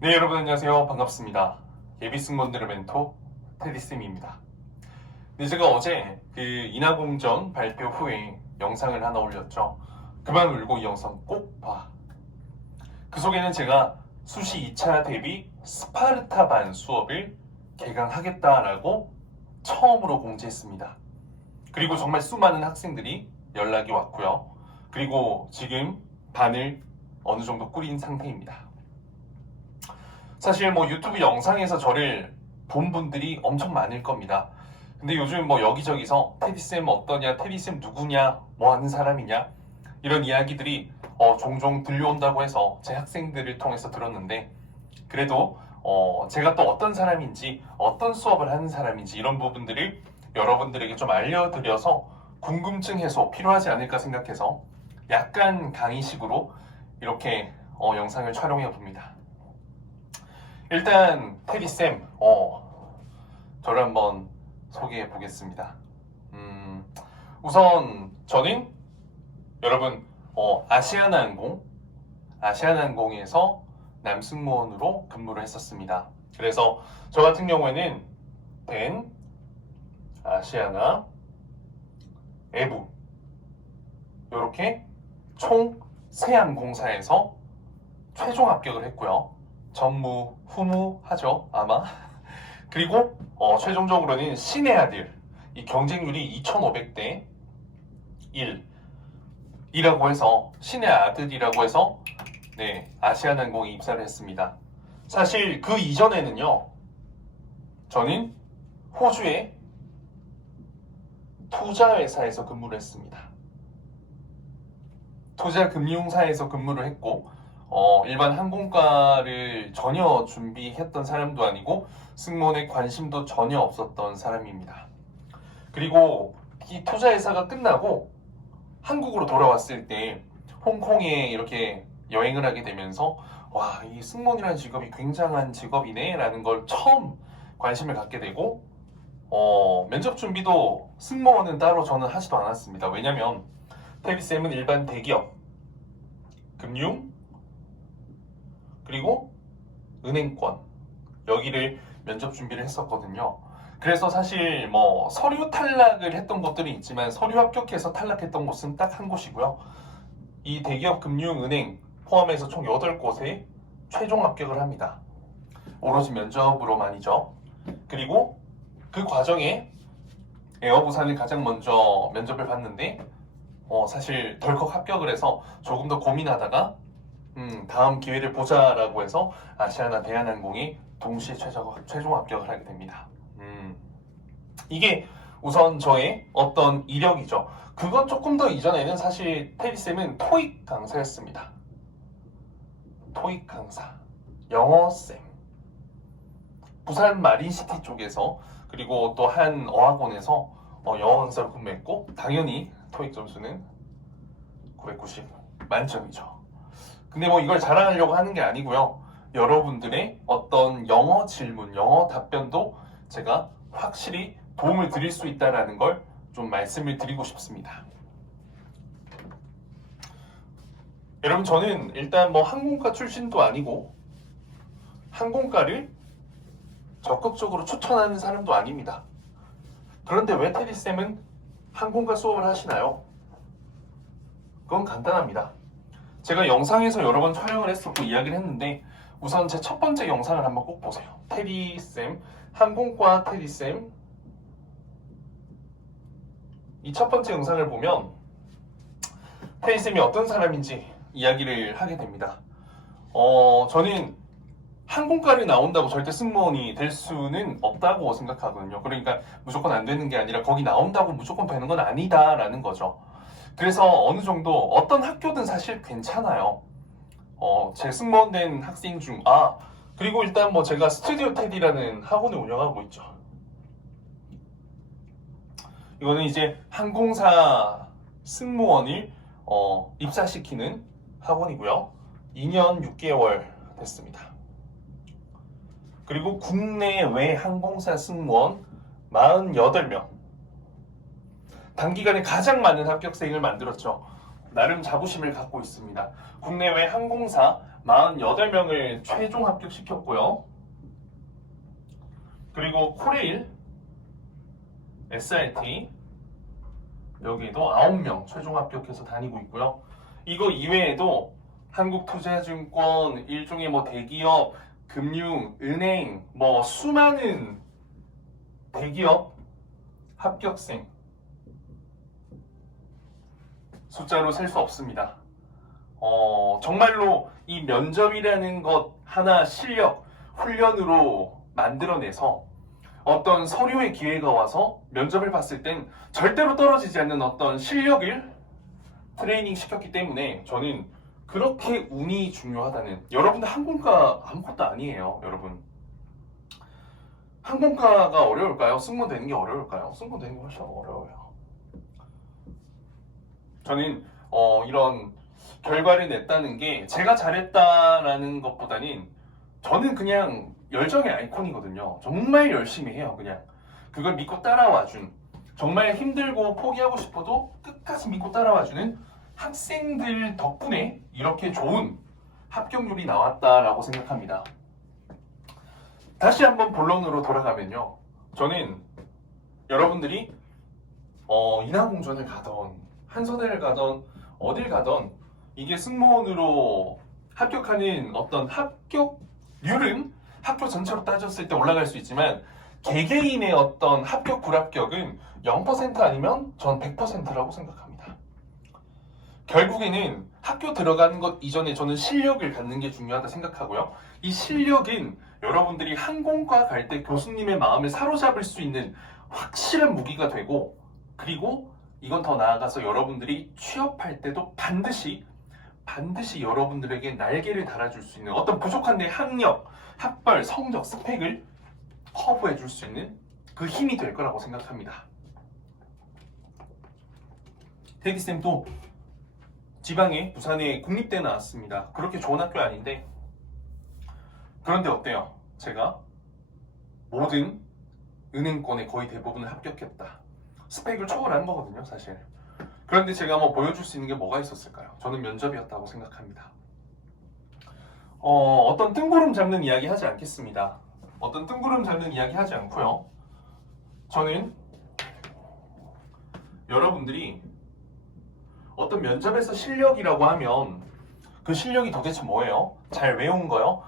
네, 여러분 안녕하세요. 반갑습니다. 예비승무원들의 멘토 테디쌤입니다. 네, 제가 어제 그 인하공전 발표 후에 영상을 하나 올렸죠. 그만 울고 이 영상 꼭 봐. 그 속에는 제가 수시 2차 대비 스파르타반 수업을 개강하겠다라고 처음으로 공지했습니다. 그리고 정말 수많은 학생들이 연락이 왔고요. 그리고 지금 반을 어느 정도 꾸린 상태입니다. 사실 뭐 유튜브 영상에서 저를 본 분들이 엄청 많을 겁니다. 근데 요즘 뭐 여기저기서 테디쌤 어떠냐, 테디쌤 누구냐, 뭐 하는 사람이냐 이런 이야기들이 종종 들려온다고 해서 제 학생들을 통해서 들었는데, 그래도 제가 또 어떤 사람인지, 어떤 수업을 하는 사람인지 이런 부분들을 여러분들에게 좀 알려드려서 궁금증 해소 필요하지 않을까 생각해서 약간 강의식으로 이렇게 영상을 촬영해 봅니다. 일단 테디쌤 저를 한번 소개해 보겠습니다. 우선 저는 여러분 아시아나항공에서 남승무원으로 근무를 했었습니다. 그래서 저 같은 경우에는 덴, 아시아나, 에부 이렇게 총 3항공사에서 최종 합격을 했고요. 전무, 후무 하죠 아마. 그리고 최종적으로는 신의 아들, 이 경쟁률이 2500대 1이라고 해서 신의 아들이라고 해서 네, 아시아나항공에 입사를 했습니다. 사실 그 이전에는요, 저는 호주의 투자회사에서 근무를 했습니다. 투자금융사에서 근무를 했고 일반 항공과를 전혀 준비했던 사람도 아니고 승무원에 관심도 전혀 없었던 사람입니다. 그리고 이 투자회사가 끝나고 한국으로 돌아왔을 때 홍콩에 이렇게 여행을 하게 되면서 와, 이 승무원이라는 직업이 굉장한 직업이네 라는 걸 처음 관심을 갖게 되고 면접 준비도 승무원은 따로 저는 하지도 않았습니다. 왜냐면 테디쌤은 일반 대기업, 금융, 그리고 은행권 여기를 면접 준비를 했었거든요. 그래서 사실 뭐 서류 탈락을 했던 곳들이 있지만 서류 합격해서 탈락했던 곳은 딱 한 곳이고요. 이 대기업, 금융, 은행 포함해서 총 8곳에 최종 합격을 합니다. 오로지 면접으로만이죠. 그리고 그 과정에 에어부산을 가장 먼저 면접을 봤는데 사실 덜컥 합격을 해서 조금 더 고민하다가 다음 기회를 보자라고 해서 아시아나 대한항공이 동시에 최종 합격을 하게 됩니다. 이게 우선 저의 어떤 이력이죠. 그건 조금 더 이전에는 사실 테디쌤은 토익 강사였습니다. 토익 강사, 영어쌤. 부산 마린시티 쪽에서 그리고 또 한 어학원에서 영어 강사로 근무했고 당연히 토익 점수는 990 만점이죠. 근데 뭐 이걸 자랑하려고 하는 게 아니고요. 여러분들의 어떤 영어 질문, 영어 답변도 제가 확실히 도움을 드릴 수 있다는 걸 좀 말씀을 드리고 싶습니다. 여러분, 저는 일단 뭐 항공과 출신도 아니고 항공과를 적극적으로 추천하는 사람도 아닙니다. 그런데 왜 테디쌤은 항공과 수업을 하시나요? 그건 간단합니다. 제가 영상에서 여러 번 촬영을 했었고 이야기를 했는데 우선 제 첫 번째 영상을 한번 꼭 보세요. 테디쌤, 항공과 테디쌤. 이 첫 번째 영상을 보면 테디쌤이 어떤 사람인지 이야기를 하게 됩니다. 저는 항공과를 나온다고 절대 승무원이 될 수는 없다고 생각하거든요. 그러니까 무조건 안 되는 게 아니라 거기 나온다고 무조건 되는 건 아니다라는 거죠. 그래서 어느 정도 어떤 학교든 사실 괜찮아요. 제 승무원 된 학생 중 그리고 일단 뭐 제가 스튜디오 테디라는 학원을 운영하고 있죠. 이거는 이제 항공사 승무원을 입사시키는 학원이고요. 2년 6개월 됐습니다. 그리고 국내외 항공사 승무원 48명. 단기간에 가장 많은 합격생을 만들었죠. 나름 자부심을 갖고 있습니다. 국내외 항공사 48명을 최종 합격시켰고요. 그리고 코레일, SRT 여기도 9명 최종 합격해서 다니고 있고요. 이거 이외에도 한국투자증권, 일종의 뭐 대기업, 금융, 은행, 뭐 수많은 대기업 합격생 숫자로 셀 수 없습니다. 정말로 이 면접이라는 것 하나 실력, 훈련으로 만들어내서 어떤 서류의 기회가 와서 면접을 봤을 땐 절대로 떨어지지 않는 어떤 실력을 트레이닝 시켰기 때문에 저는 그렇게 운이 중요하다는, 여러분들 항공과 아무것도 아니에요. 여러분 항공과가 어려울까요? 승무원 되는 게 어려울까요? 승무원 되는 게 훨씬 어려워요. 저는 이런 결과를 냈다는 게 제가 잘했다라는 것보다는 저는 그냥 열정의 아이콘이거든요. 정말 열심히 해요. 그냥 그걸 믿고 따라와준, 정말 힘들고 포기하고 싶어도 끝까지 믿고 따라와주는 학생들 덕분에 이렇게 좋은 합격률이 나왔다라고 생각합니다. 다시 한번 본론으로 돌아가면요, 저는 여러분들이 인하공전을 가던 한서대를 가던 어딜 가던 이게 승무원으로 합격하는 어떤 합격률은 학교 전체로 따졌을 때 올라갈 수 있지만 개개인의 어떤 합격 불합격은 0% 아니면 전 100%라고 생각합니다. 결국에는 학교 들어가는 것 이전에 저는 실력을 갖는 게 중요하다 생각하고요. 이 실력은 여러분들이 항공과 갈 때 교수님의 마음을 사로잡을 수 있는 확실한 무기가 되고, 그리고 이건 더 나아가서 여러분들이 취업할 때도 반드시 여러분들에게 날개를 달아줄 수 있는 어떤 부족한 내 학력, 학벌, 성적, 스펙을 커버해 줄 수 있는 그 힘이 될 거라고 생각합니다. 태기쌤도 지방에 부산에 국립대 나왔습니다. 그렇게 좋은 학교 아닌데, 그런데 어때요? 제가 모든 은행권의 거의 대부분을 합격했다. 스펙을 초월한 거거든요, 사실. 그런데 제가 뭐 보여줄 수 있는 게 뭐가 있었을까요? 저는 면접이었다고 생각합니다. 어떤 뜬구름 잡는 이야기 하지 않겠습니다. 어떤 뜬구름 잡는 이야기 하지 않고요. 저는 여러분들이 어떤 면접에서 실력이라고 하면 그 실력이 도대체 뭐예요? 잘 외운 거요?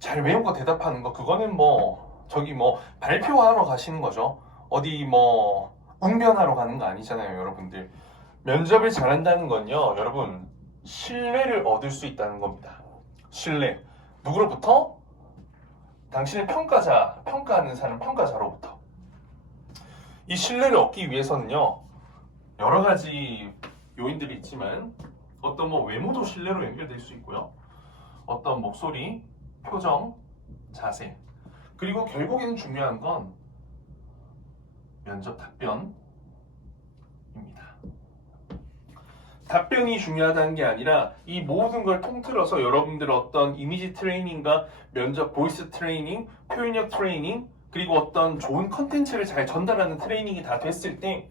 잘 외운 거 대답하는 거, 그거는 뭐 저기 뭐 발표하러 가시는 거죠. 어디 뭐 응변하러 가는 거 아니잖아요, 여러분들. 면접을 잘한다는 건요, 여러분, 신뢰를 얻을 수 있다는 겁니다. 신뢰. 누구로부터? 당신의 평가자, 평가하는 사람, 평가자로부터. 이 신뢰를 얻기 위해서는요, 여러 가지 요인들이 있지만 어떤 뭐 외모도 신뢰로 연결될 수 있고요. 어떤 목소리, 표정, 자세, 그리고 결국에는 중요한 건 면접 답변입니다. 답변이 중요하다는 게 아니라 이 모든 걸 통틀어서 여러분들 어떤 이미지 트레이닝과 면접 보이스 트레이닝, 표현력 트레이닝, 그리고 어떤 좋은 컨텐츠를 잘 전달하는 트레이닝이 다 됐을 때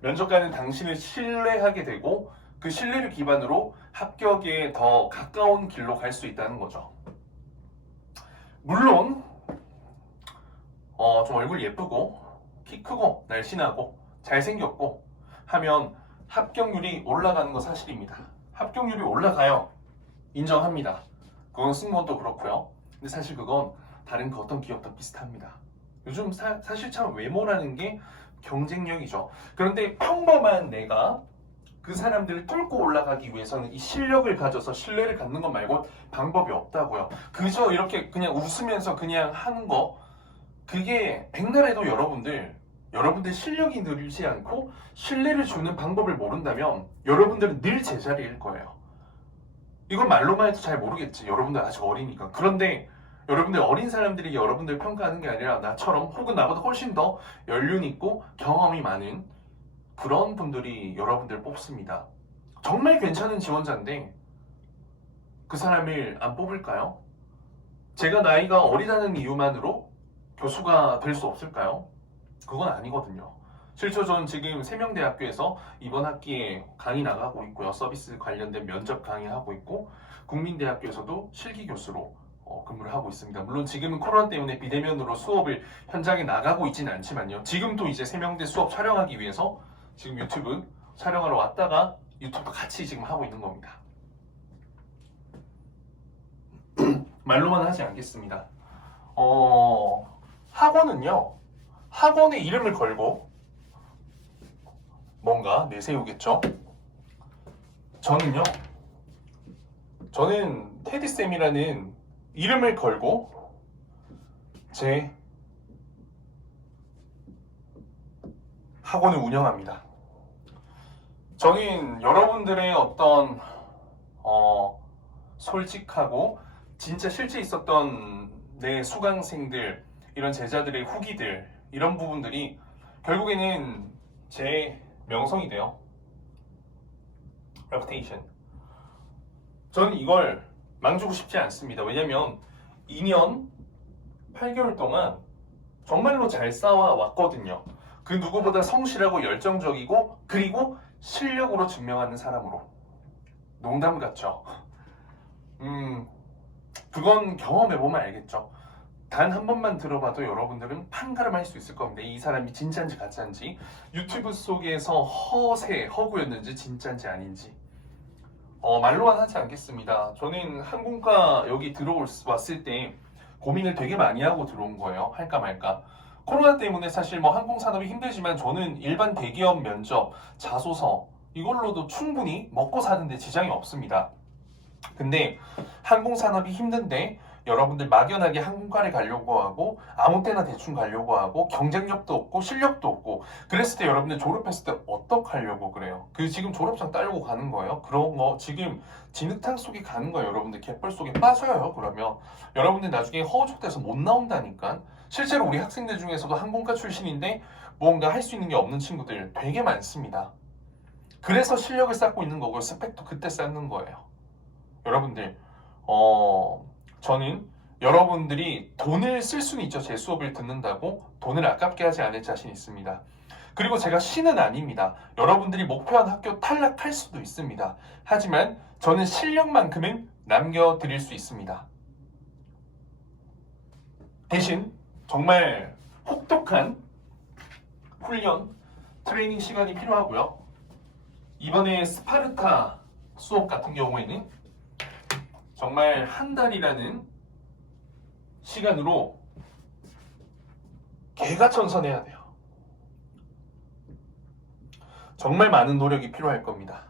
면접관은 당신을 신뢰하게 되고 그 신뢰를 기반으로 합격에 더 가까운 길로 갈 수 있다는 거죠. 물론 좀 얼굴 예쁘고 키 크고 날씬하고 잘생겼고 하면 합격률이 올라가는 거 사실입니다. 합격률이 올라가요. 인정합니다. 그건 승무원도 그렇고요. 근데 사실 그건 다른 그 어떤 기업도 비슷합니다. 요즘 사실 참 외모라는 게 경쟁력이죠. 그런데 평범한 내가 그 사람들을 뚫고 올라가기 위해서는 이 실력을 가져서 신뢰를 갖는 것 말고 방법이 없다고요. 그저 이렇게 그냥 웃으면서 그냥 하는 거, 그게 백날에도 여러분들 실력이 늘지 않고 신뢰를 주는 방법을 모른다면 여러분들은 늘 제자리일 거예요. 이건 말로만 해도 잘 모르겠지. 여러분들 아직 어리니까. 그런데 여러분들 어린 사람들이 여러분들 평가하는 게 아니라 나처럼 혹은 나보다 훨씬 더 연륜 있고 경험이 많은 그런 분들이 여러분들 뽑습니다. 정말 괜찮은 지원자인데 그 사람을 안 뽑을까요? 제가 나이가 어리다는 이유만으로 교수가 될 수 없을까요? 그건 아니거든요. 실제로 저는 지금 세명대학교에서 이번 학기에 강의 나가고 있고요. 서비스 관련된 면접 강의하고 있고 국민대학교에서도 실기 교수로 근무를 하고 있습니다. 물론 지금은 코로나 때문에 비대면으로 수업을 현장에 나가고 있지는 않지만요. 지금도 이제 세명대 수업 촬영하기 위해서 지금 유튜브 촬영하러 왔다가 유튜브 같이 지금 하고 있는 겁니다. 말로만 하지 않겠습니다. 학원은요, 학원의 이름을 걸고 뭔가 내세우겠죠. 저는 테디쌤이라는 이름을 걸고 제 학원을 운영합니다. 저는 여러분들의 어떤 솔직하고 진짜 실제 있었던 내 수강생들, 이런 제자들의 후기들, 이런 부분들이 결국에는 제 명성이 돼요. reputation. 저는 이걸 망주고 싶지 않습니다. 왜냐면 2년 8개월 동안 정말로 잘 쌓아왔거든요. 그 누구보다 성실하고 열정적이고 그리고 실력으로 증명하는 사람으로. 농담 같죠? 그건 경험해보면 알겠죠. 단 한 번만 들어봐도 여러분들은 판가름할 수 있을 겁니다. 이 사람이 진짜인지 가짜인지, 유튜브 속에서 허구였는지 진짜인지 아닌지. 말로만 하지 않겠습니다. 저는 항공과 여기 들어왔을 때 고민을 되게 많이 하고 들어온 거예요. 할까 말까. 코로나 때문에 사실 뭐 항공산업이 힘들지만 저는 일반 대기업 면접, 자소서 이걸로도 충분히 먹고 사는데 지장이 없습니다. 근데 항공산업이 힘든데 여러분들 막연하게 항공과를 가려고 하고 아무 때나 대충 가려고 하고 경쟁력도 없고 실력도 없고 그랬을 때 여러분들 졸업했을 때 어떡하려고 그래요? 그 지금 졸업장 따려고 가는 거예요? 그런 거 지금 진흙탕 속에 가는 거예요. 여러분들 갯벌 속에 빠져요. 그러면 여러분들 나중에 허우적대서 못 나온다니까. 실제로 우리 학생들 중에서도 항공과 출신인데 뭔가 할 수 있는 게 없는 친구들 되게 많습니다. 그래서 실력을 쌓고 있는 거고 스펙도 그때 쌓는 거예요. 여러분들 저는 여러분들이 돈을 쓸 수는 있죠. 제 수업을 듣는다고 돈을 아깝게 하지 않을 자신 있습니다. 그리고 제가 신은 아닙니다. 여러분들이 목표한 학교 탈락할 수도 있습니다. 하지만 저는 실력만큼은 남겨드릴 수 있습니다. 대신 정말 혹독한 훈련, 트레이닝 시간이 필요하고요. 이번에 스파르타 수업 같은 경우에는 정말 한 달이라는 시간으로 개가천선해야 돼요. 정말 많은 노력이 필요할 겁니다.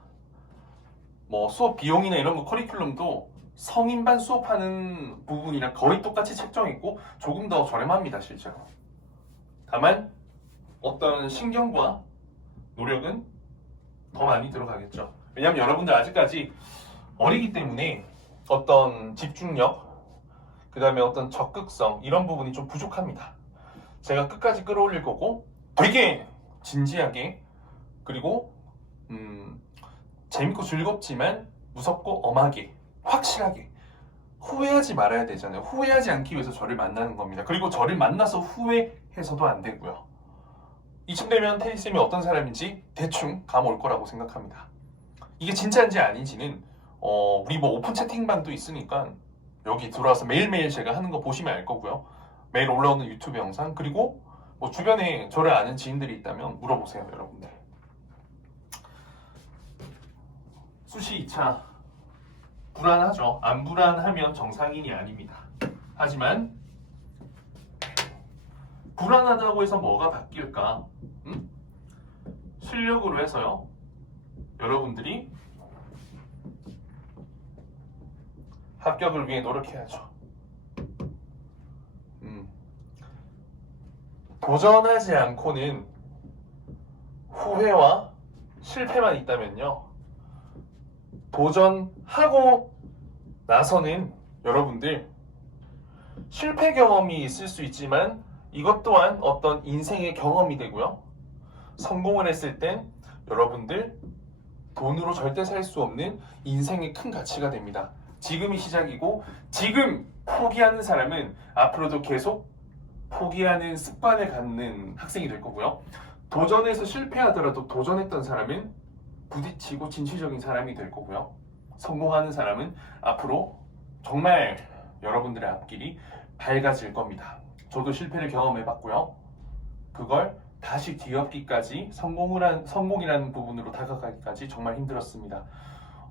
뭐 수업 비용이나 이런 거 커리큘럼도 성인반 수업하는 부분이랑 거의 똑같이 책정했고 조금 더 저렴합니다, 실제로. 다만 어떤 신경과 노력은 더 많이 들어가겠죠. 왜냐하면 여러분들 아직까지 어리기 때문에 어떤 집중력, 그 다음에 어떤 적극성 이런 부분이 좀 부족합니다. 제가 끝까지 끌어올릴 거고 되게 진지하게 그리고 재밌고 즐겁지만 무섭고 엄하게 확실하게 후회하지 말아야 되잖아요. 후회하지 않기 위해서 저를 만나는 겁니다. 그리고 저를 만나서 후회해서도 안 되고요. 이쯤 되면 테디쌤이 어떤 사람인지 대충 감 올 거라고 생각합니다. 이게 진짜인지 아닌지는 우리 뭐 오픈 채팅방도 있으니까 여기 들어와서 매일매일 제가 하는 거 보시면 알 거고요. 매일 올라오는 유튜브 영상 그리고 뭐 주변에 저를 아는 지인들이 있다면 물어보세요, 여러분들. 수시 2차 불안하죠. 안 불안하면 정상인이 아닙니다. 하지만 불안하다고 해서 뭐가 바뀔까? 실력으로 해서요. 여러분들이 합격을 위해 노력해야죠. 도전하지 않고는 후회와 실패만 있다면요. 도전하고 나서는 여러분들 실패 경험이 있을 수 있지만 이것 또한 어떤 인생의 경험이 되고요. 성공을 했을 땐 여러분들 돈으로 절대 살 수 없는 인생의 큰 가치가 됩니다. 지금이 시작이고 지금 포기하는 사람은 앞으로도 계속 포기하는 습관을 갖는 학생이 될 거고요. 도전에서 실패하더라도 도전했던 사람은 부딪히고 진취적인 사람이 될 거고요. 성공하는 사람은 앞으로 정말 여러분들의 앞길이 밝아질 겁니다. 저도 실패를 경험해봤고요. 그걸 다시 뒤엎기까지 성공이라는 부분으로 다가가기까지 정말 힘들었습니다.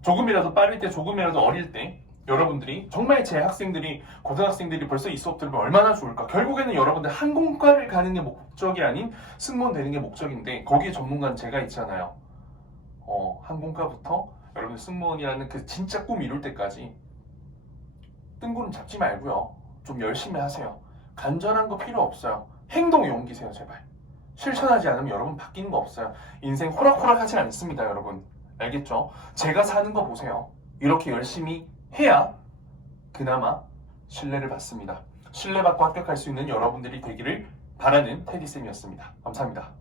조금이라도 빠를 때, 조금이라도 어릴 때 여러분들이 정말 제 학생들이, 고등학생들이 벌써 이 수업 들으면 얼마나 좋을까. 결국에는 여러분들 항공과를 가는 게 목적이 아닌 승무원 되는 게 목적인데 거기에 전문가는 제가 있잖아요. 항공과부터 여러분들 승무원이라는 그 진짜 꿈 이룰 때까지 뜬구름 잡지 말고요. 좀 열심히 하세요. 간절한 거 필요 없어요. 행동에 옮기세요, 제발. 실천하지 않으면 여러분 바뀌는 거 없어요. 인생 호락호락하지 않습니다, 여러분. 알겠죠? 제가 사는 거 보세요. 이렇게 열심히 해야 그나마 신뢰를 받습니다. 신뢰받고 합격할 수 있는 여러분들이 되기를 바라는 테디쌤이었습니다. 감사합니다.